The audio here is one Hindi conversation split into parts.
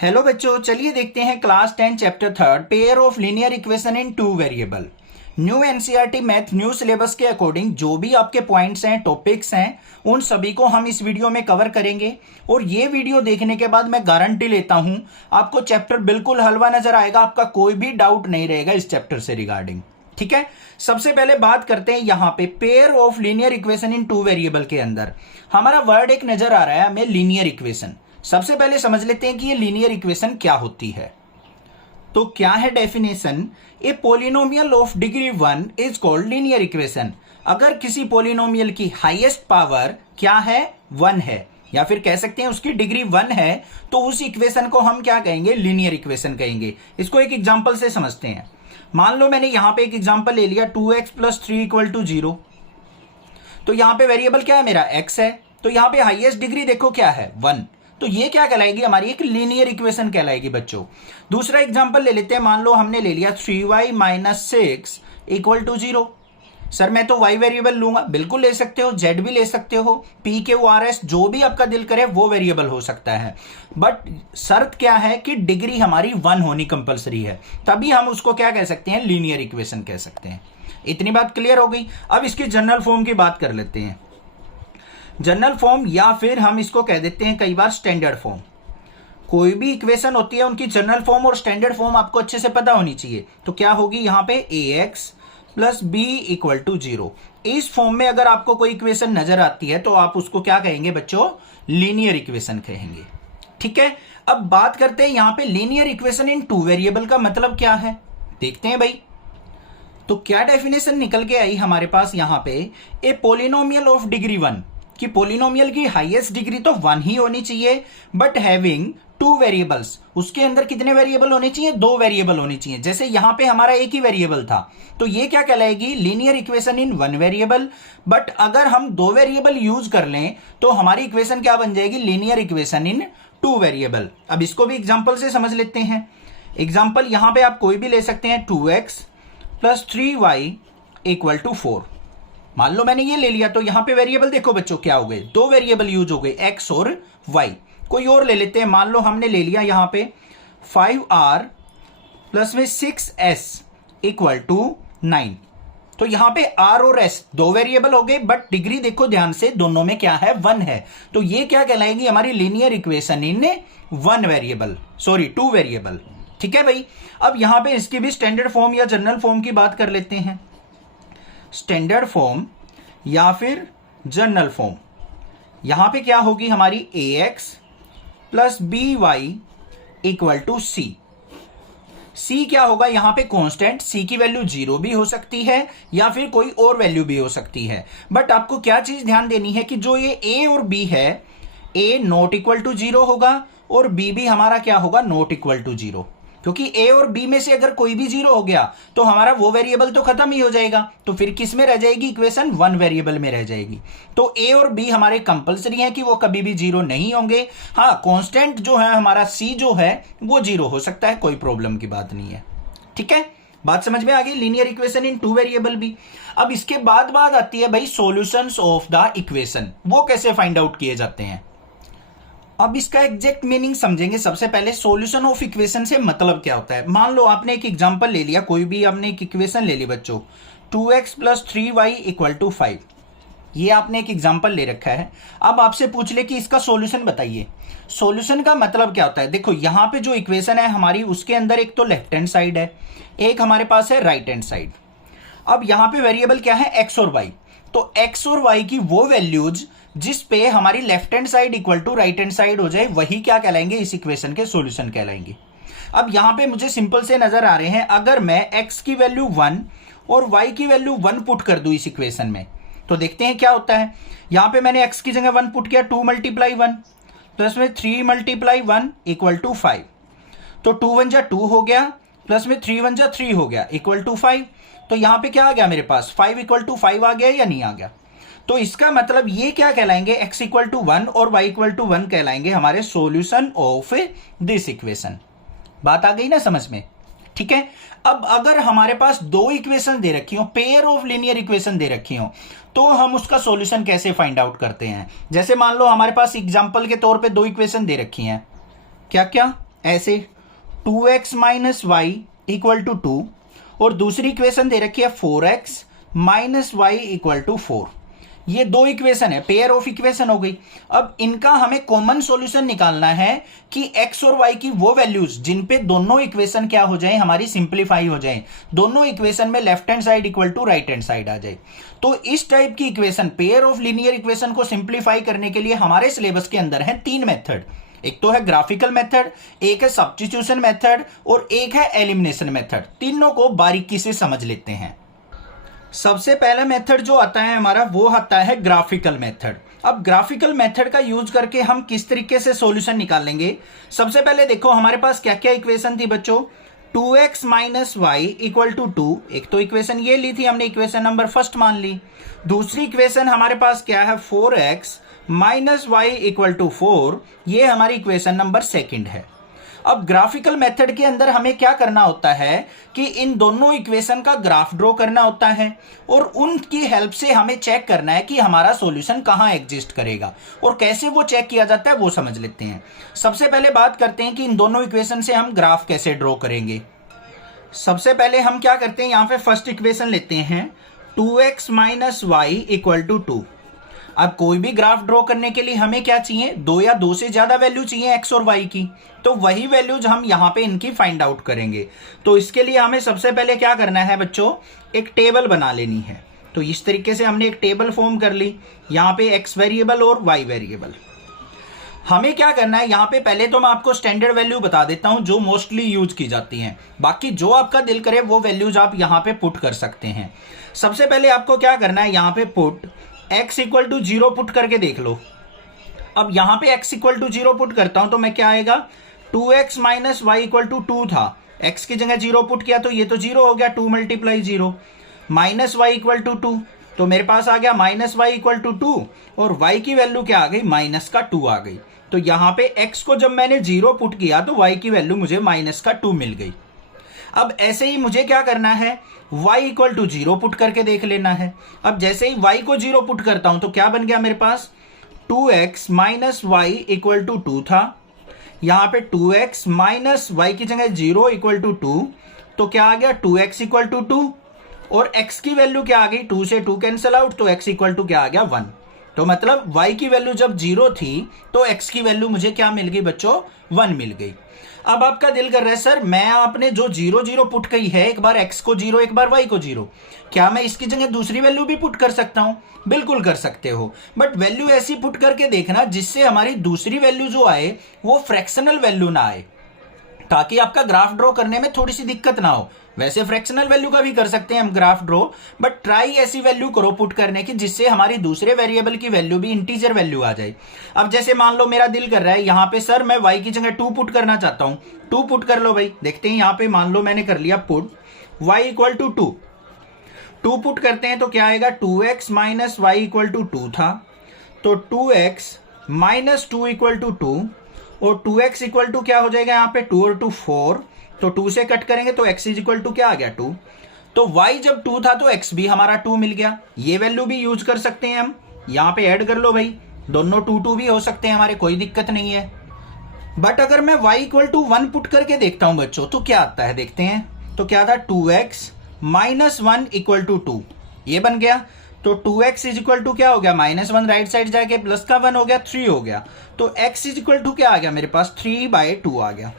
हेलो बच्चों, चलिए देखते हैं class 10 chapter 3 pair of linear equation in two variable. New NCERT math new syllabus के अकॉर्डिंग जो भी आपके पॉइंट्स हैं, टॉपिक्स हैं, उन सभी को हम इस वीडियो में कवर करेंगे। और ये वीडियो देखने के बाद मैं गारंटी लेता हूं आपको चैप्टर बिल्कुल हलवा नजर आएगा, आपका कोई भी डाउट नहीं रहेगा इस चैप्टर से रिगार्डिंग। ठीक है, सबसे पहले बात करते हैं यहाँ पे pair of linear equation in two variable के अंदर हमारा वर्ड एक नजर आ रहा है हमें, लीनियर इक्वेशन। सबसे पहले समझ लेते हैं कि ये लीनियर इक्वेशन क्या होती है। तो क्या है definition? A polynomial of degree 1 is called linear equation. अगर किसी पोलिनोमियल की हाईएस्ट पावर क्या है? 1 है, या फिर कह सकते हैं उसकी डिग्री 1 है, तो उस इक्वेशन को हम क्या कहेंगे? लीनियर इक्वेशन कहेंगे। इसको एक एग्जांपल से समझते हैं। मान लो मैंने यहां पे एक एग्जांपल ले लिया 2x + 3 = 0। तो यहां पे वेरिएबल क्या है? मेरा x है। तो यहां पे हाईएस्ट डिग्री देखो क्या है? 1। तो ये क्या कहलाएगी? हमारी एक लीनियर इक्वेशन कहलाएगी बच्चों। दूसरा एग्जांपल ले लेते हैं। मान लो हमने ले लिया 3y - 6 = 0। सर मैं तो y वेरिएबल लूंगा, बिल्कुल ले सकते हो, z भी ले सकते हो, p q r s जो भी आपका दिल करे वो वेरिएबल हो सकता है। बट शर्त क्या है कि डिग्री हमारी 1 होनी कंपलसरी है, तभी हम उसको क्या कह सकते हैं? लीनियर इक्वेशन कह सकते हैं। इतनी बात क्लियर हो गई। अब इसकी जनरल फॉर्म की बात कर लेते हैं। जनरल फॉर्म, या फिर हम इसको कह देते हैं कई बार स्टैंडर्ड फॉर्म। कोई भी इक्वेशन होती है उनकी जनरल फॉर्म और स्टैंडर्ड फॉर्म आपको अच्छे से पता होनी चाहिए। तो क्या होगी यहाँ पे? ax + b = 0। इस फॉर्म में अगर आपको कोई इक्वेशन नजर आती है तो आप उसको क्या कहेंगे बच्चों? लीनियर इक्वेशन कहेंगे। ठीक है, अब बात करते हैं यहाँ पे लीनियर इक्वेशन इन टू वेरिएबल का मतलब क्या है, देखते हैं भाई। तो क्या डेफिनेशन निकल के आई हमारे पास यहाँ पे? ए पोलिनोमियल ऑफ डिग्री 1, कि पोलिनोमियल की हाईएस्ट डिग्री तो 1 ही होनी चाहिए, बट हैविंग 2 वेरिएबल्स। उसके अंदर कितने वेरिएबल होने चाहिए? 2 वेरिएबल होने चाहिए। जैसे यहां पे हमारा एक ही वेरिएबल था, तो ये क्या कहलाएगी? Linear equation in 1 variable. But अगर हम 2 वेरिएबल यूज कर लें तो हमारी इक्वेशन क्या बन जाएगी? लीनियर इक्वेशन इन 2 वेरिएबल। अब इसको भी एग्जाम्पल से समझ लेते हैं। एग्जाम्पल यहां पर आप कोई भी ले सकते हैं। 2x + 3y = 4। मान लो मैंने ये ले लिया, तो यहां पे वेरिएबल देखो बच्चों क्या हो गए? 2 वेरिएबल यूज हो गए, x और y। कोई और ले लेते हैं। मान लो हमने ले लिया यहां पे 5r + 6s = 9। तो यहां पे r और s 2 वेरिएबल हो गए, बट डिग्री देखो ध्यान से, दोनों में क्या है? 1 है। तो ये क्या कहलाएगी? हमारी linear equation in 1 variable, sorry 2 variable. ठीक है भाई। अब यहां पे इसकी भी स्टैंडर्ड फॉर्म या जनरल फॉर्म की बात कर लेते हैं। स्टैंडर्ड फॉर्म या फिर जनरल फॉर्म, यहां पे क्या होगी हमारी? ax + by = c। c क्या होगा यहाँ पे? कांस्टेंट। c की वैल्यू 0 भी हो सकती है या फिर कोई और वैल्यू भी हो सकती है। बट आपको क्या चीज ध्यान देनी है कि जो ये a और b है, a ≠ 0 होगा और b भी हमारा क्या होगा? ≠ 0। क्योंकि a और b में से अगर कोई भी 0 हो गया तो हमारा वो वेरिएबल तो खत्म ही हो जाएगा। तो फिर किस में रह जाएगी इक्वेशन? 1 वेरिएबल में रह जाएगी। तो a और b हमारे कंपलसरी है कि वो कभी भी 0 नहीं होंगे। हाँ, कांस्टेंट जो है हमारा c जो है वो 0 हो सकता है, कोई प्रॉब्लम की बात नहीं है। ठीक है, बात समझ में आ गई? लीनियर इक्वेशन इन 2 वेरिएबल भी। अब इसके बाद बात आती है भाई सॉल्यूशंस ऑफ द इक्वेशन। वो कैसे फाइंड आउट किए जाते हैं? अब इसका एग्जैक्ट मीनिंग समझेंगे। सबसे पहले सॉल्यूशन ऑफ इक्वेशन से मतलब क्या होता है। मान लो आपने एक एग्जांपल ले लिया, कोई भी आपने एक इक्वेशन ले ली बच्चों, 2x + 3y = 5। ये आपने एक एग्जांपल ले रखा है। अब आपसे पूछ ले कि इसका सॉल्यूशन बताइए। सॉल्यूशन का मतलब क्या होता है? देखो यहां पे जो इक्वेशन है हमारी, उसके अंदर एक तो लेफ्ट हैंड साइड है, एक हमारे पास है राइट हैंड साइड। अब यहां पे वेरिएबल क्या है? x और y। तो x और y की वो वैल्यूज जिस पे हमारी left hand side = right hand side हो जाए, वही क्या कहलाएंगे? इस इक्वेशन के सॉल्यूशन कहलाएंगे। अब यहां पे मुझे सिंपल से नजर आ रहे हैं, अगर मैं x की वैल्यू 1 और y की वैल्यू 1 पुट कर दूं इस इक्वेशन में, तो देखते हैं क्या होता है। यहां पे मैंने x की जगह 1 पुट किया, 2 × 1 प्लस में 3 × 1 = 5। तो 2 × 1 = 2 हो गया, प्लस में 3 × 1 = 3 हो गया, = 5। तो यहां पे क्या आ गया मेरे पास? 5 = 5 आ गया या नहीं आ गया? तो इसका मतलब ये क्या कहलाएंगे? x = 1 और y = 1 कहलाएंगे हमारे सॉल्यूशन ऑफ दिस इक्वेशन। बात आ गई ना समझ में? ठीक है। अब अगर हमारे पास 2 इक्वेशन दे रखी हो, पेयर ऑफ लीनियर इक्वेशन दे रखी हो, तो हम उसका सॉल्यूशन कैसे फाइंड आउट करते हैं? जैसे मान लो हमारे पास एग्जांपल के तौर पे 2 इक्वेशन दे रखी हैं। क्या क्या? ऐसे 2x minus y equal to 2, और दूसरी इक्वेशन दे रखी है 4x minus y equal to 4। ये दो इक्वेशन है, पेयर ऑफ इक्वेशन हो गई। अब इनका हमें कॉमन सॉल्यूशन निकालना है कि x और y की वो वैल्यूज जिन पे दोनों इक्वेशन क्या हो जाए, हमारी सिंप्लीफाई हो जाए, दोनों इक्वेशन में left hand side equal to right hand side आ जाए। तो इस टाइप की equation, pair of linear equation को सिंप्लीफाई करने के लिए हमारे सिलेबस के अंदर है 3 मेथड। एक तो है ग्राफिकल मेथड, एक है सब्स्टिट्यूशन मेथड, और एक है एलिमिनेशन मेथड। तीनों को बारीकी से समझ लेते हैं। सबसे पहला मेथड जो आता है हमारा, वो आता है ग्राफिकल मेथड। अब ग्राफिकल मेथड का यूज करके हम किस तरीके से सॉल्यूशन निकालेंगे। सबसे पहले देखो हमारे पास क्या क्या इक्वेशन थी बच्चों, 2x minus y equal to 2। एक तो इक्वेशन ये ली थी हमने, इक्वेशन नंबर फर्स्ट मान ली। दूसरी इक्वेशन हमारे पास क्या है, 4x minus y equal to 4। ये हमारी इक्वेशन नंबर सेकंड है। अब ग्राफिकल मेथड के अंदर हमें क्या करना होता है कि इन दोनों इक्वेशन का ग्राफ ड्रॉ करना होता है, और उनकी हेल्प से हमें चेक करना है कि हमारा सॉल्यूशन कहां एग्जिस्ट करेगा, और कैसे वो चेक किया जाता है वो समझ लेते हैं। सबसे पहले बात करते हैं कि इन दोनों इक्वेशन से हम ग्राफ कैसे ड्रॉ करेंगे। सबसे पहले हम क्या करते हैं, यहां पे फर्स्ट इक्वेशन लेते हैं 2x minus y equal to 2। अब कोई भी ग्राफ ड्रॉ करने के लिए हमें क्या चाहिए, 2 या 2 से ज्यादा वैल्यू चाहिए x और y की। तो वही वैल्यूज हम यहां पे इनकी फाइंड आउट करेंगे। तो इसके लिए हमें सबसे पहले क्या करना है बच्चों, एक टेबल बना लेनी है। तो इस तरीके से हमने एक टेबल फॉर्म कर ली, यहां पे x वेरिएबल और y वेरिएबल। हमें क्या करना है, यहां पे पहले तो मैं आपको स्टैंडर्ड वैल्यू बता देता हूं जो मोस्टली यूज की जाती हैं। बाकी जो आपका दिल करे वो वैल्यूज आप यहां पे पुट कर सकते हैं। सबसे पहले आपको क्या करना है, यहां पे put x equal to 0 put करके देख लो। अब यहां पे x इक्वल टू 0 पुट करता हूं तो मैं क्या आएगा, 2x minus y equal to 2 था, x की जगह 0 पुट किया तो ये तो 0 हो गया, 2 multiply 0 minus y equal to 2। तो मेरे पास आ गया माइनस वाई इक्वल टू 2, और y की वैल्यू क्या आ गई, माइनस का 2 आ गई। तो यहां पे x को जब मैंने 0 पुट किया तो y की वैल्यू मुझे माइनस का 2 मिल गई। अब ऐसे ही मुझे क्या करना है, y इक्वल टू 0 पुट करके देख लेना है। अब जैसे ही y को 0 पुट करता हूं तो क्या बन गया मेरे पास, 2x minus y equal to 2 था, यहां पे 2x माइनस वाई की जगह 0 इक्वल टू 2, तो क्या आ गया 2x इक्वल टू 2, और x की वैल्यू क्या आ गई, 2 से 2 कैंसिल आउट, तो x इक्वल टू क्या आ गया 1। तो मतलब y की वैल्यू जब 0 थी तो x की वैल्यू मुझे क्या मिल गई बच्चों, 1 मिल गई। अब आपका दिल कर रहा है सर मैं आपने जो 0 0 पुट की है, एक बार x को 0 एक बार y को 0, क्या मैं इसकी जगह दूसरी वैल्यू भी पुट कर सकता हूं? बिल्कुल कर सकते हो, बट वैल्यू ऐसी पुट करके देखना जिससे हमारी दूसरी वैल्यू जो आए वो फ्रैक्शनल वैल्यू ना आए, ताकि आपका ग्राफ ड्रॉ करने में थोड़ी सी दिक्कत ना हो। वैसे फ्रैक्शनल वैल्यू का भी कर सकते हैं हम ग्राफ ड्रॉ, बट ट्राई ऐसी वैल्यू करो पुट करने की जिससे हमारी दूसरे वेरिएबल की वैल्यू भी इंटीजर वैल्यू आ जाए। अब जैसे मान लो मेरा दिल कर रहा है यहाँ पे सर मैं y की जगह 2 पुट करना चाहता हूँ, 2 पुट कर लो भाई। देखते हैं यहाँ पे मान लो मैंने कर लिया put y equal to 2 put करते हैं तो क्या आएगा, 2x minus y equal to 2 था, तो 2x माइनस 2 इक्वल टू 2, और 2x इक्वल टू क्या हो जाएगा यहाँ पे 2 और 2 4, तो 2 से कट करेंगे तो x इज इक्वल टू क्या आ गया 2। तो y जब 2 था तो x भी हमारा 2 मिल गया। ये वैल्यू भी यूज कर सकते हैं हम, यहाँ पे ऐड कर लो भाई, दोनों 2 2 भी हो सकते हैं हमारे, कोई दिक्कत नहीं है। बट अगर मैं y इक्वल टू 1 पुट करके देखता हूं बच्चों तो क्या आता है, देखते हैं। तो क्या था, 2x माइनस 1 इक्वल टू 2, ये बन गया। तो 2x इज इक्वल टू क्या हो गया, माइनस 1 राइट साइड जाके प्लस का 1 हो गया, 3 हो गया। तो x इज इक्वल टू क्या आ गया मेरे पास, 3/2 आ गया।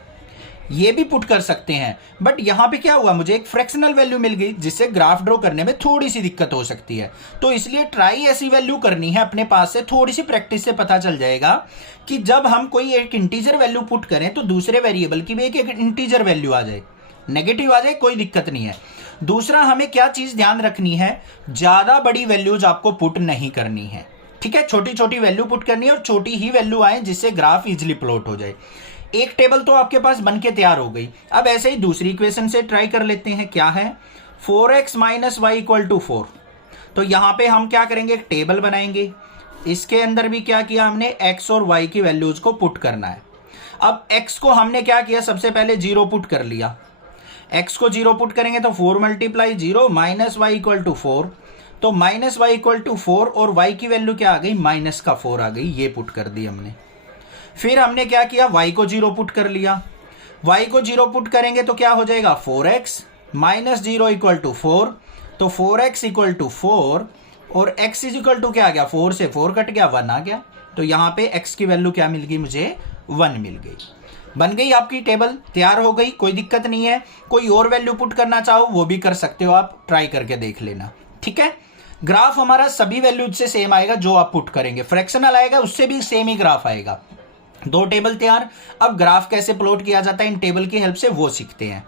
ये भी पुट कर सकते हैं, बट यहां पे क्या हुआ, मुझे एक फ्रैक्शनल वैल्यू मिल गई जिससे ग्राफ ड्रॉ करने में थोड़ी सी दिक्कत हो सकती है। तो इसलिए ट्राई ऐसी वैल्यू करनी है अपने पास से, थोड़ी सी प्रैक्टिस से पता चल जाएगा कि जब हम कोई एक इंटीजर वैल्यू पुट करें तो दूसरे वेरिएबल की भी एक इंटीजर वैल्यू आ जाए, नेगेटिव आ जाए, कोई दिक्कत नहीं है। दूसरा हमें क्या चीज ध्यान रखनी है, ज्यादा बड़ी वैल्यूज आपको पुट नहीं करनी है, ठीक है। छोटी छोटी वैल्यू पुट करनी है और छोटी ही वैल्यू आए जिससे ग्राफ इजिली प्लॉट हो जाए। एक टेबल तो आपके पास बनके तैयार हो गई। अब ऐसे ही दूसरी इक्वेशन से ट्राई कर लेते हैं, क्या है, 4x minus y equal to 4। तो यहां पे हम क्या करेंगे, एक टेबल बनाएंगे, इसके अंदर भी क्या किया हमने, x और y की वैल्यूज को पुट करना है। अब x को हमने क्या किया, सबसे पहले 0 पुट कर लिया, x को 0 पुट करेंगे तो 4 multiply 0 minus y equal to 4, तो माइनस वाई इक्वल टू 4, और y की वैल्यू क्या आ गई, माइनस का 4 आ गई, ये पुट कर दी हमने। फिर हमने क्या किया, y को 0 पुट कर लिया, y को 0 पुट करेंगे तो क्या हो जाएगा 4x माइनस 0 इक्वल टू 4, तो 4x इक्वल टू 4 और x इज इक्वल टू क्या आ गया, 4 से 4 कट गया, 1 आ गया। तो यहाँ पे x की वैल्यू क्या मिल गई मुझे, 1 मिल गई। बन गई आपकी टेबल, तैयार हो गई, कोई दिक्कत नहीं है। कोई और वैल्यू पुट करना चाहो वो भी कर सकते हो, आप ट्राई करके देख लेना, ठीक है। ग्राफ हमारा सभी वैल्यूज से सेम आएगा जो आप पुट करेंगे, फ्रैक्शनल आएगा उससे भी सेम ही ग्राफ आएगा। दो टेबल तैयार। अब ग्राफ कैसे प्लॉट किया जाता है इन टेबल की हेल्प से वो सीखते हैं।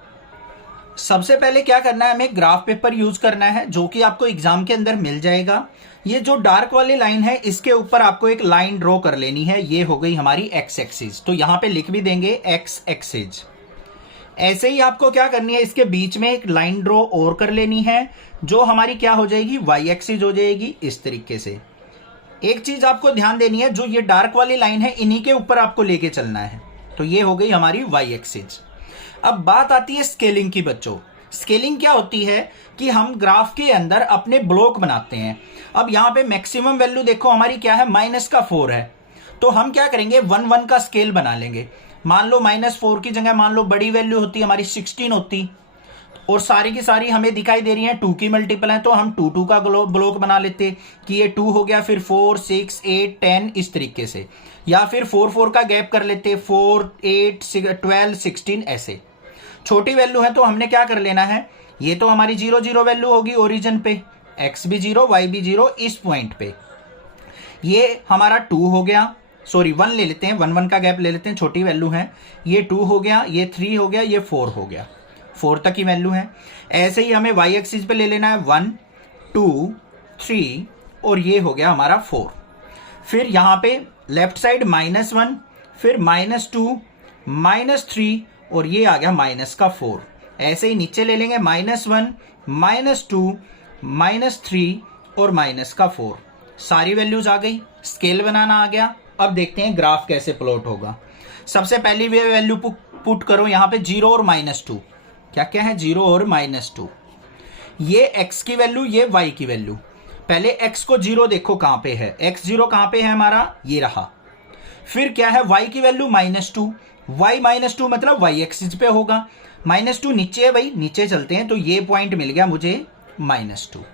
सबसे पहले क्या करना है, हमें ग्राफ पेपर यूज करना है जो कि आपको एग्जाम के अंदर मिल जाएगा। ये जो डार्क वाली लाइन है इसके ऊपर आपको एक लाइन ड्रॉ कर लेनी है, ये हो गई हमारी एक्स एक्सिस, तो यहां पे लिख भी देंगे एक्स एक्सिस। ऐसे ही आपको क्या करनी है, इसके बीच में एक लाइन ड्रॉ और कर लेनी है जो हमारी क्या हो जाएगी, वाई एक्सिस हो जाएगी इस तरीके से। एक चीज आपको ध्यान देनी है, जो ये डार्क वाली लाइन है इन्हीं के ऊपर आपको लेके चलना है, तो ये हो गई हमारी वाई एक्सिस। अब बात आती है स्केलिंग की बच्चों। स्केलिंग क्या होती है कि हम ग्राफ के अंदर अपने ब्लॉक बनाते हैं। अब यहाँ पे मैक्सिमम वैल्यू देखो हमारी क्या है, -4 है, तो हम क्या करेंगे 1 1 का स्केल बना लेंगे। मान लो -4 की जगह मान लो बड़ी वैल्यू होती हमारी 16 होती, और सारी की सारी हमें दिखाई दे रही है 2 की मल्टीपल है, तो हम 2 2 का ब्लॉक बना लेते कि ये 2 हो गया, फिर 4 6 8 10 इस तरीके से, या फिर 4 4 का गैप कर लेते 4 8 12 16 ऐसे। छोटी वैल्यू है तो हमने क्या कर लेना है, ये तो हमारी 0 0 वैल्यू होगी ओरिजिन पे, x भी 0 y भी 0 इस पॉइंट पे। ये हमारा 2 हो गया, सॉरी 1 ले लेते हैं, 1 1 का गैप ले लेते हैं, छोटी वैल्यू है। ये 2 हो गया, ये 3 हो गया, ये 4 हो गया, 4 तक की वैल्यू है। ऐसे ही हमें y एक्सिस पे ले लेना है 1 2 3 और ये हो गया हमारा 4। फिर यहाँ पे लेफ्ट साइड -1, फिर -2 -3 और ये आ गया -4। ऐसे ही नीचे ले लेंगे -1 -2 -3 और -4। सारी वैल्यूज आ गई, स्केल बनाना आ गया। अब देखते हैं ग्राफ कैसे प्लॉट होगा। सबसे पहली वे वैल्यू पुट करो यहाँ पे 0 और -2। क्या क्या है, 0 और -2। ये x की वैल्यू, ये y की वैल्यू। पहले x को 0 देखो कहां पे है, x0 कहां पे है हमारा, ये रहा। फिर क्या है, y की वैल्यू -2, y -2 मतलब y एक्सिस पे होगा। -2 नीचे है भाई, नीचे चलते हैं, तो ये पॉइंट मिल गया मुझे -2,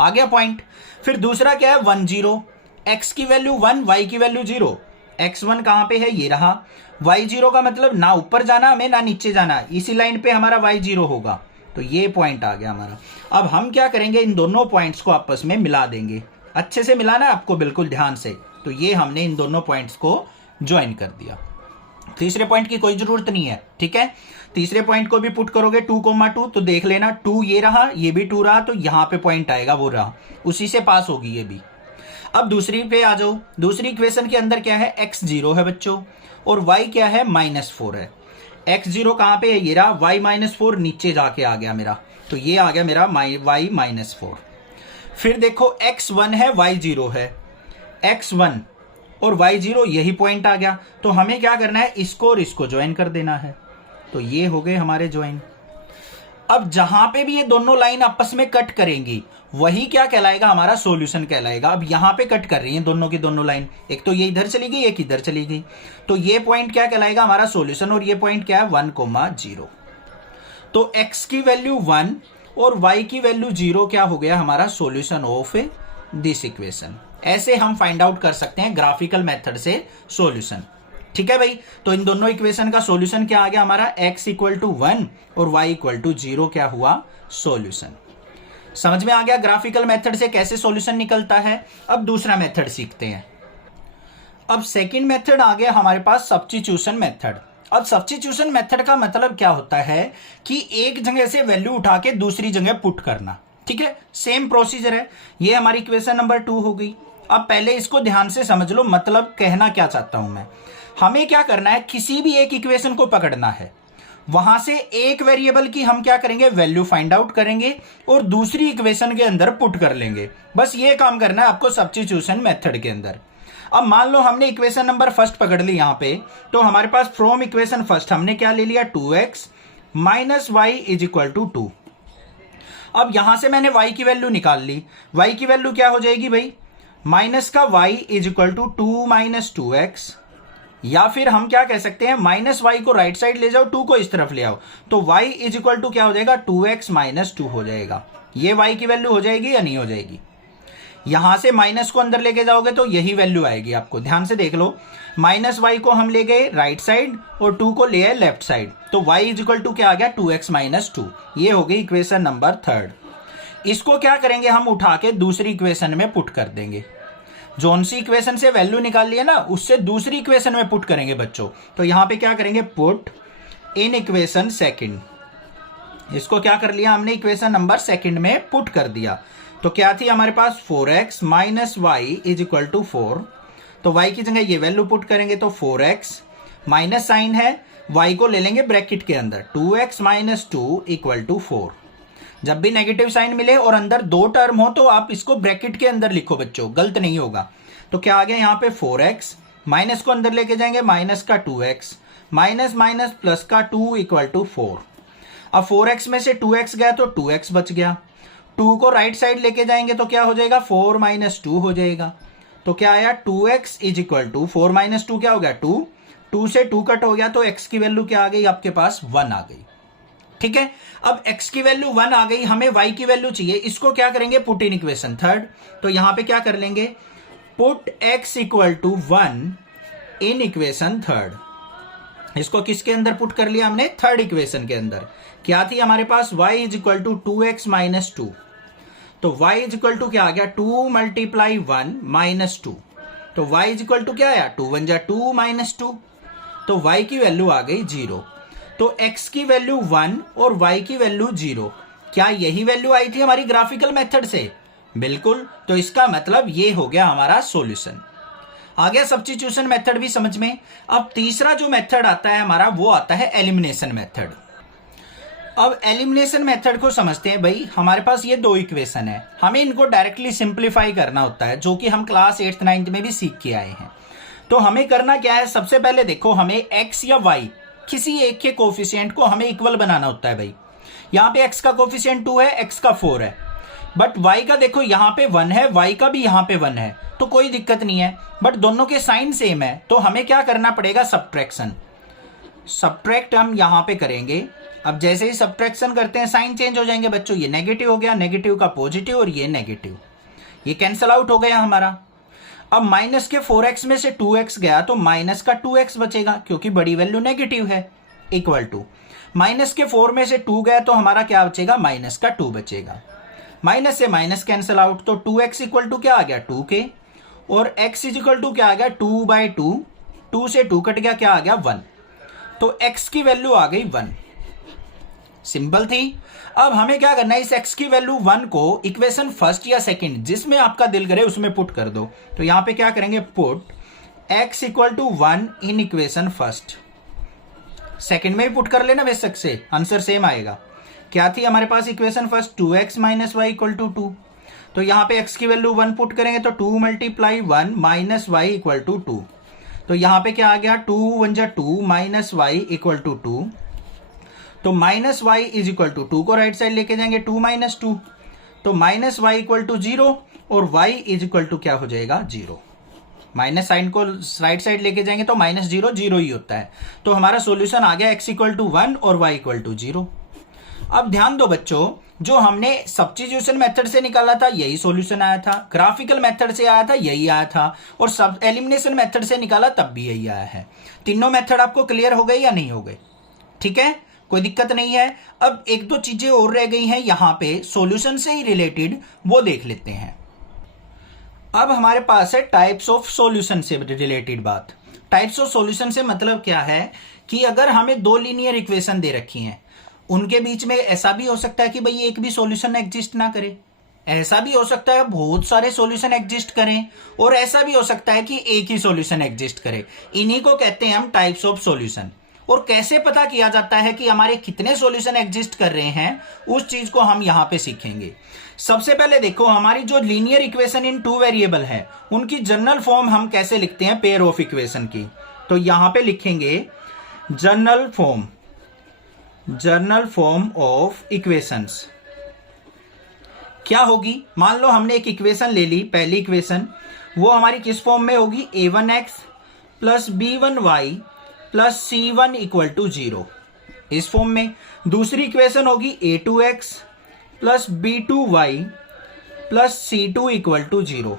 आ गया पॉइंट। फिर दूसरा क्या है 1 0, x की वैल्यू 1 y की वैल्यू 0, x1 कहां पे है, ये रहा। y0 का मतलब ना ऊपर जाना हमें ना नीचे जाना, इसी लाइन पे हमारा y0 होगा, तो ये पॉइंट आ गया हमारा। अब हम क्या करेंगे, इन दोनों पॉइंट्स को आपस में मिला देंगे। अच्छे से मिलाना है आपको, बिल्कुल ध्यान से। तो ये हमने इन दोनों पॉइंट्स को ज्वाइन कर दिया। तीसरे पॉइंट की कोई जरूरत नहीं है, ठीक है। तीसरे पॉइंट को भी पुट करोगे 2 2, तो देख लेना 2 ये रहा, ये भी 2 रहा, तो यहां पे पॉइंट आएगा वो रहा, उसी से पास होगी ये भी। अब दूसरी पे आ जाओ। दूसरी इक्वेशन के अंदर क्या है, x0 है बच्चों और y क्या है, -4 है। x0 कहां पे है, ये रहा, y -4 नीचे जाके आ गया मेरा, तो ये आ गया मेरा y -4। फिर देखो x1 है y0 है, x1 और y0 यही पॉइंट आ गया, तो हमें क्या करना है, इसको और इसको ज्वाइन कर देना है, तो ये हो गए हमारे ज्वाइन। अब जहां पे भी ये दोनों लाइन आपस में कट करेंगी वही क्या कहलाएगा, हमारा सॉल्यूशन कहलाएगा। अब यहां पे कट कर रही है दोनों की दोनों लाइन, एक तो ये इधर चली गई एक इधर चली गई, तो ये पॉइंट क्या कहलाएगा, हमारा सॉल्यूशन। और ये पॉइंट क्या है 1 0। तो x की वैल्यू 1 और y की वैल्यू 0 क्या हो गया, हमारा सॉल्यूशन ऑफ दिस इक्वेशन। ऐसे हम फाइंड आउट कर सकते हैं ग्राफिकल मेथड से सॉल्यूशन, ठीक है भाई। तो इन दोनों इक्वेशन का सॉल्यूशन क्या आ गया हमारा, x = 1 और y = 0 क्या हुआ, सॉल्यूशन। समझ में आ गया ग्राफिकल मेथड से कैसे सॉल्यूशन निकलता है। अब दूसरा मेथड सीखते हैं। अब सेकंड मेथड आ गया हमारे पास, सब्स्टिट्यूशन मेथड। अब सब्स्टिट्यूशन मेथड का मतलब क्या होता है कि एक जगह से वैल्यू उठा के दूसरी जगह पुट करना, ठीक है। सेम प्रोसीजर है। ये हमारी इक्वेशन नंबर 2 हो गई। अब पहले इसको ध्यान से समझ लो, मतलब कहना क्या चाहता हूं मैं। हमें क्या करना है, किसी भी एक इक्वेशन को पकड़ना है, वहां से एक वेरिएबल की हम क्या करेंगे, वैल्यू फाइंड आउट करेंगे और दूसरी इक्वेशन के अंदर पुट कर लेंगे। बस ये काम करना है आपको सब्स्टिट्यूशन मेथड के अंदर। अब मान लो हमने इक्वेशन नंबर फर्स्ट पकड़ ली यहां पे, तो हमारे पास फ्रॉम इक्वेशन फर्स्ट हमने क्या ले लिया, 2x - y = 2। अब यहां से मैंने y की वैल्यू निकाल ली। y की वैल्यू क्या हो जाएगी भाई, माइनस का y = 2 - 2x या फिर हम क्या कह सकते हैं, माइनस वाई को राइट साइड ले जाओ, 2 को इस तरफ ले आओ, तो y इज इक्वल टू क्या हो जाएगा, 2x माइनस 2 हो जाएगा। ये y की वैल्यू हो जाएगी या नहीं हो जाएगी? यहां से माइनस को अंदर लेके जाओगे तो यही वैल्यू आएगी आपको। ध्यान से देख लो, माइनस वाई को हम ले गए राइट साइड और 2 को ले आए लेफ्ट साइड, तो y इज इक्वल टू क्या आ गया, 2x माइनस 2। ये हो गई इक्वेशन नंबर 3। इसको क्या करेंगे, हम उठा के दूसरी इक्वेशन में पुट कर देंगे। जोन सी इक्वेशन से वैल्यू निकाल लिया ना, उससे दूसरी इक्वेशन में पुट करेंगे बच्चों। तो यहां पे क्या करेंगे, पुट इन इक्वेशन सेकंड। इसको क्या कर लिया हमने, इक्वेशन नंबर सेकंड में पुट कर दिया। तो क्या थी हमारे पास, 4x minus y is equal to 4। तो y की जगह ये वैल्यू पुट करेंगे तो 4x माइनस साइन है, y को ले लेंगे ब्रैकेट के अंदर, 2x माइनस 2 इक्वल टू 4। जब भी नेगेटिव साइन मिले और अंदर 2 टर्म हो तो आप इसको ब्रैकेट के अंदर लिखो बच्चों, गलत नहीं होगा। तो क्या आ गया यहाँ पे, 4x माइनस को अंदर लेके जाएंगे, माइनस का 2x माइनस माइनस प्लस का 2 इक्वल टू 4। अब 4x में से 2x गया तो 2x बच गया, 2 को राइट साइड लेके जाएंगे तो क्या हो जाएगा, 4 माइनस 2 हो जाएगा। तो क्या आया, 2x is equal to 4 minus 2 क्या हो गया, 2, 2 से 2 कट हो गया तो x की वैल्यू क्या आ गई आपके पास, 1 आ गई। ठीक है, अब x की वैल्यू 1 आ गई, हमें y की वैल्यू चाहिए। इसको क्या करेंगे, पुट इन इक्वेशन थर्ड। तो यहां पे क्या कर लेंगे, put x equal to 1 in equation third. इसको किसके अंदर पुट कर लिया हमने, थर्ड इक्वेशन के अंदर। क्या थी हमारे पास, y is equal to 2x minus 2। तो y इज इक्वल टू क्या आ गया, 2 मल्टीप्लाई 1 माइनस 2। तो y इज इक्वल टू क्या आया, 2 1 जा 2 माइनस 2। तो y की वैल्यू आ गई 0। तो x की वैल्यू 1 और y की वैल्यू 0। क्या यही वैल्यू आई थी हमारी ग्राफिकल मेथड से? बिल्कुल। तो इसका मतलब ये हो गया हमारा सॉल्यूशन। आ गया सब्स्टिट्यूशन मेथड भी समझ में। अब तीसरा जो मेथड आता है हमारा, वो आता है एलिमिनेशन मेथड। अब एलिमिनेशन मेथड को समझते हैं भाई। हमारे पास ये 2 इक्वेशन है, हमें इनको डायरेक्टली सिंप्लीफाई करना होता है, जो कि हम क्लास 8th 9th में भी सीख के आए हैं। तो हमें करना क्या है, सबसे पहले देखो, हमें x या y किसी एक के कोफिशिएंट को हमें इक्वल बनाना होता है भाई। यहाँ पे x का कोफिशिएंट 2 है, x का 4 है, बट y का देखो यहाँ पे 1 है, y का भी यहाँ पे 1 है, तो कोई दिक्कत नहीं है। बट दोनों के साइन सेम है, तो हमें क्या करना पड़ेगा, सब्ट्रैक्शन। सब्ट्रैक्ट हम यहाँ पे करेंगे। अब जैसे ही सब्ट्रैक्शन करते हैं साइन चेंज हो जाएंगे बच्चों। ये नेगेटिव हो गया, नेगेटिव का पॉजिटिव, और ये नेगेटिव, ये कैंसल आउट हो गया हमारा। अब माइनस के 4x में से 2x गया तो माइनस का 2x बचेगा, क्योंकि बड़ी वैल्यू नेगेटिव है, इक्वल टू माइनस के 4 में से 2 गया तो हमारा क्या बचेगा, माइनस का 2 बचेगा। माइनस से माइनस कैंसल आउट, तो 2x इक्वल टू क्या आ गया, 2k, और x इज इक्वल टू क्या आ गया, 2/2, 2 से 2 कट गया, क्या आ गया, 1। तो x की वैल्यू आ गई 1। सिंपल थी। अब हमें क्या करना है, इस x की वैल्यू 1 को इक्वेशन फर्स्ट या सेकंड, जिसमें आपका दिल करे उसमें पुट कर दो। तो यहां पे क्या करेंगे, put x equal to 1 in equation first. Second में भी पुट कर लेना बेशक से, आंसर सेम आएगा। क्या थी हमारे पास equation first, 2x minus y equal to 2। तो यहां पे x की वैल्यू 1 पुट करेंगे तो 2 multiply 1 minus y equal to 2। तो यहां पे क्या आ गया, 2 1 जा 2 माइनस वाई इक्वल टू 2। तो minus y is equal to 2 को राइट साइड लेके जाएंगे, 2 माइनस 2, तो माइनस वाई इक्वल टू 0, और y इज इक्वल टू क्या हो जाएगा, 0। माइनस साइन को राइट साइड लेके जाएंगे तो माइनस 0 0 ही होता है। तो हमारा सॉल्यूशन आ गया x इक्वल टू 1 और y इक्वल टू 0। अब ध्यान दो बच्चों, जो हमने सब्स्टिट्यूशन मेथड से निकाला था यही सॉल्यूशन आया था, ग्राफिकल मेथड से आया था यही आया था, और सब एलिमिनेशन मेथड से निकाला तब भी यही आया है। तीनों मेथड आपको क्लियर हो गए या नहीं हो गए? ठीक है, कोई दिक्कत नहीं है। अब 1-2 चीजें और रह गई हैं यहां पे सॉल्यूशन से ही रिलेटेड, वो देख लेते हैं। अब हमारे पास है टाइप्स ऑफ सॉल्यूशन से रिलेटेड बात। टाइप्स ऑफ सॉल्यूशन से मतलब क्या है कि अगर हमें 2 लीनियर इक्वेशन दे रखी हैं, उनके बीच में ऐसा भी हो सकता है कि भाई एक भी सॉल्यूशन एग्जिस्ट ना करे, ऐसा भी हो सकता है बहुत सारे सॉल्यूशन एग्जिस्ट करें, और ऐसा भी हो सकता है कि एक ही सॉल्यूशन एग्जिस्ट करे। इन्हीं को कहते हैं हम टाइप्स ऑफ सॉल्यूशन। और कैसे पता किया जाता है कि हमारे कितने सॉल्यूशन एग्जिस्ट कर रहे हैं, उस चीज को हम यहां पे सीखेंगे। सबसे पहले देखो, हमारी जो लीनियर इक्वेशन इन 2 वेरिएबल है, उनकी जनरल फॉर्म हम कैसे लिखते हैं पेयर ऑफ इक्वेशन की। तो यहां पे लिखेंगे जनरल फॉर्म ऑफ इक्वेशंस। क्या होगी, मान लो हमने एक इक्वेशन ले ली, पहली इक्वेशन, वो हमारी किस फॉर्म में होगी, a1x plus b1y plus c1 equal to 0, इस फॉर्म में। दूसरी इक्वेशन होगी a2x plus b2y plus c2 equal to 0।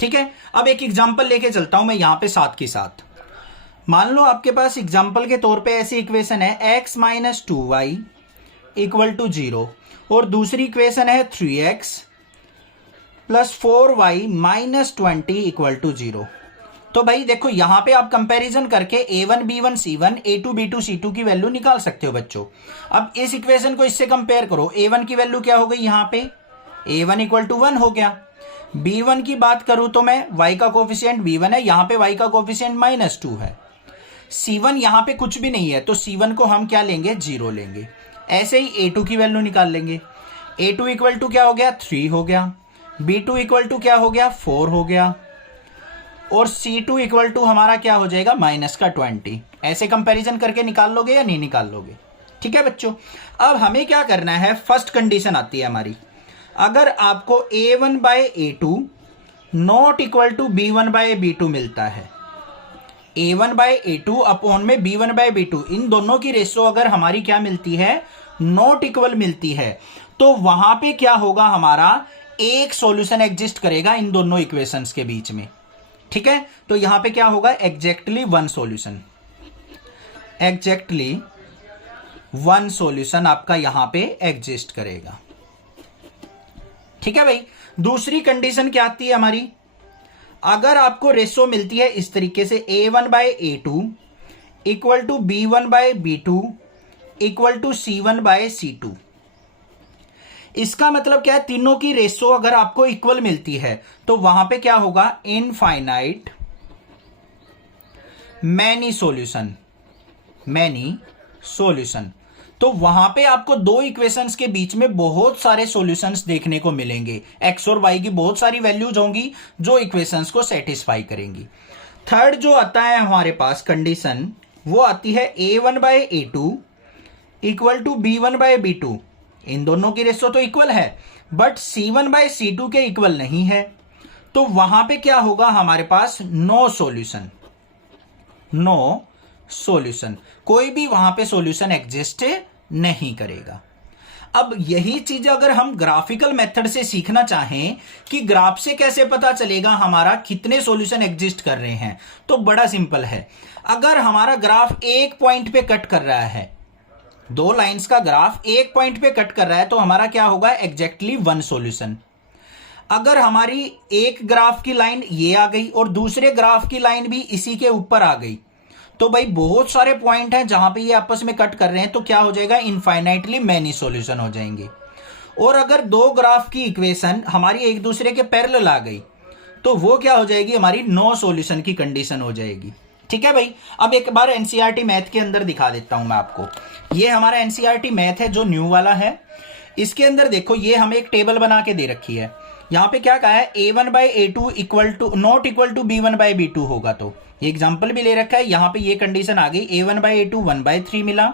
ठीक है, अब एक एग्जाम्पल लेके चलता हूं मैं यहां पे साथ के साथ। मान लो आपके पास एग्जाम्पल के तौर पे ऐसी इक्वेशन है x minus 2y equal to 0 और दूसरी इक्वेशन है 3x plus 4y minus 20 equal to 0। तो भाई देखो यहां पे आप कंपैरिजन करके a1 b1 c1 a2 b2 c2 की वैल्यू निकाल सकते हो बच्चों। अब इस इक्वेशन को इससे कंपेयर करो, a1 की वैल्यू क्या हो गई यहां पे, a1 इक्वल टू 1 हो गया। b1 की बात करूं तो मैं y का कोफिशिएंट b1 है, यहां पे y का कोफिशिएंट माइनस 2 है। c1 यहां पे कुछ भी नहीं है तो c1 को हम क्या लेंगे, 0 लेंगे। ऐसे ही a2 की वैल्यू निकाल लेंगे, a2 इक्वल टू क्या हो गया, 3 हो गया, b2 इक्वल टू क्या हो गया, 4 हो गया और c2 इक्वल टू हमारा क्या हो जाएगा, माइनस का 20। ऐसे कंपैरिजन करके निकाल लोगे या नहीं निकाल लोगे? ठीक है बच्चों, अब हमें क्या करना है, फर्स्ट कंडीशन आती है हमारी, अगर आपको a1 by a2 not equal to b1 bye b2 मिलता है, a1 बाय a2 अपॉन में b1 बाय b2, इन दोनों की रेशो अगर हमारी क्या मिलती है, नॉट इक्वल मिलती है, तो वहां पे क्या होगा, हमारा एक सॉल्यूशन एग्जिस्ट करेगा इन दोनों इक्वेशंस के बीच में। ठीक है, तो यहां पे क्या होगा, exactly one solution, exactly one solution आपका यहां पे एग्जिस्ट करेगा। ठीक है भाई, दूसरी कंडीशन क्या आती है हमारी, अगर आपको रेशो मिलती है इस तरीके से a1 by a2 equal to b1 bye b2 equal to c1 by c2, इसका मतलब क्या है, तीनों की रेशो अगर आपको इक्वल मिलती है तो वहां पे क्या होगा, infinite many solution, many solution. तो वहां पे आपको दो इक्वेशंस के बीच में बहुत सारे सॉल्यूशंस देखने को मिलेंगे, एक्स और वाई की बहुत सारी वैल्यूज होंगी जो इक्वेशंस को सेटिस्फाई करेंगी। थर्ड जो आता है हमारे पास कंडीशन, वो आती है a1 by a2 equal to b1 bye b2, इन दोनों की रेशो तो इक्वल है बट c1 बाय c2 के इक्वल नहीं है, तो वहां पे क्या होगा, हमारे पास नो सॉल्यूशन, नो सॉल्यूशन, कोई भी वहां पे सॉल्यूशन एग्जिस्ट नहीं करेगा। अब यही चीज अगर हम ग्राफिकल मेथड से सीखना चाहें कि ग्राफ से कैसे पता चलेगा हमारा कितने सॉल्यूशन एग्जिस्ट कर रहे हैं, तो बड़ा सिंपल है, अगर हमारा ग्राफ एक पॉइंट पे कट कर रहा है, दो लाइंस का ग्राफ एक पॉइंट पे कट कर रहा है, तो हमारा क्या होगा, एग्जैक्टली वन सॉल्यूशन। अगर हमारी एक ग्राफ की लाइन ये आ गई और दूसरे ग्राफ की लाइन भी इसी के ऊपर आ गई, तो भाई बहुत सारे पॉइंट हैं जहां पे ये आपस में कट कर रहे हैं, तो क्या हो जाएगा, इनफाइनाइटली मैनी सॉल्यूशन हो जाएंगे। और अगर दो ग्राफ की इक्वेशन हमारी एक दूसरे के पैरेलल आ गई, तो वो क्या हो जाएगी, हमारी नो सॉल्यूशन की कंडीशन हो जाएगी। ठीक है भाई, अब एक बार एनसीईआरटी मैथ के अंदर दिखा देता हूं मैं आपको। ये हमारा एनसीईआरटी मैथ है जो न्यू वाला है, इसके अंदर देखो ये हमें एक टेबल बना के दे रखी है। यहां पे क्या कहा है, a1 by a2 equal to not equal to b1 bye b2 होगा, तो ये एग्जाम्पल भी ले रखा है। यहां पे ये कंडीशन आ गई, a1 बाय a2 1/3 मिला,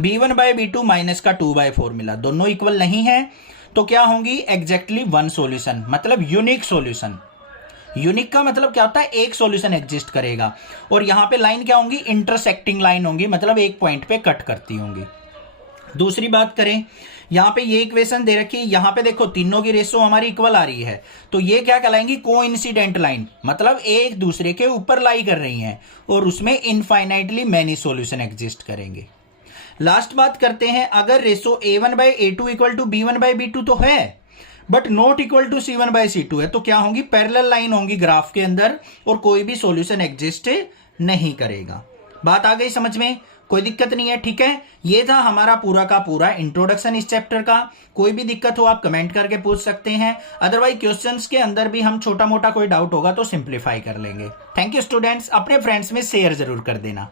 b1 बाय b2 माइनस का 2/4 मिला, दोनों इक्वल नहीं है, तो क्या होंगी, एग्जैक्टली वन सॉल्यूशन, मतलब यूनिक सॉल्यूशन। यूनिक का मतलब क्या होता है, एक सॉल्यूशन एग्जिस्ट करेगा। और यहां पे लाइन क्या होंगी, इंटरसेक्टिंग लाइन होंगी, मतलब एक पॉइंट पे कट करती होंगी। दूसरी बात करें, यहां पे ये इक्वेशन दे रखी है, यहां पे देखो तीनों की रेशो हमारी इक्वल आ रही है, तो ये क्या कहलाएंगी, कोइंसिडेंट लाइन, मतलब एक दूसरे के ऊपर लाई कर रही हैं और उसमें इनफाइनाइटली मैनी सॉल्यूशन एग्जिस्ट करेंगे। लास्ट बात करते हैं, अगर ratio a1 by a2 equal to b1 bye b2 तो है but not equal to c1 by c2 है, तो क्या होंगी, पैरेलल लाइन होंगी ग्राफ के अंदर और कोई भी सॉल्यूशन एग्जिस्ट नहीं करेगा। बात आ गई समझ में, कोई दिक्कत नहीं है। ठीक है, ये था हमारा पूरा का पूरा इंट्रोडक्शन इस चैप्टर का। कोई भी दिक्कत हो आप कमेंट करके पूछ सकते हैं, अदरवाइज क्वेश्चंस के अंदर भी हम छोटा मोटा कोई डाउट होगा तो सिंप्लीफाई कर लेंगे। थैंक यू स्टूडेंट्स, अपने फ्रेंड्स में शेयर जरूर कर देना।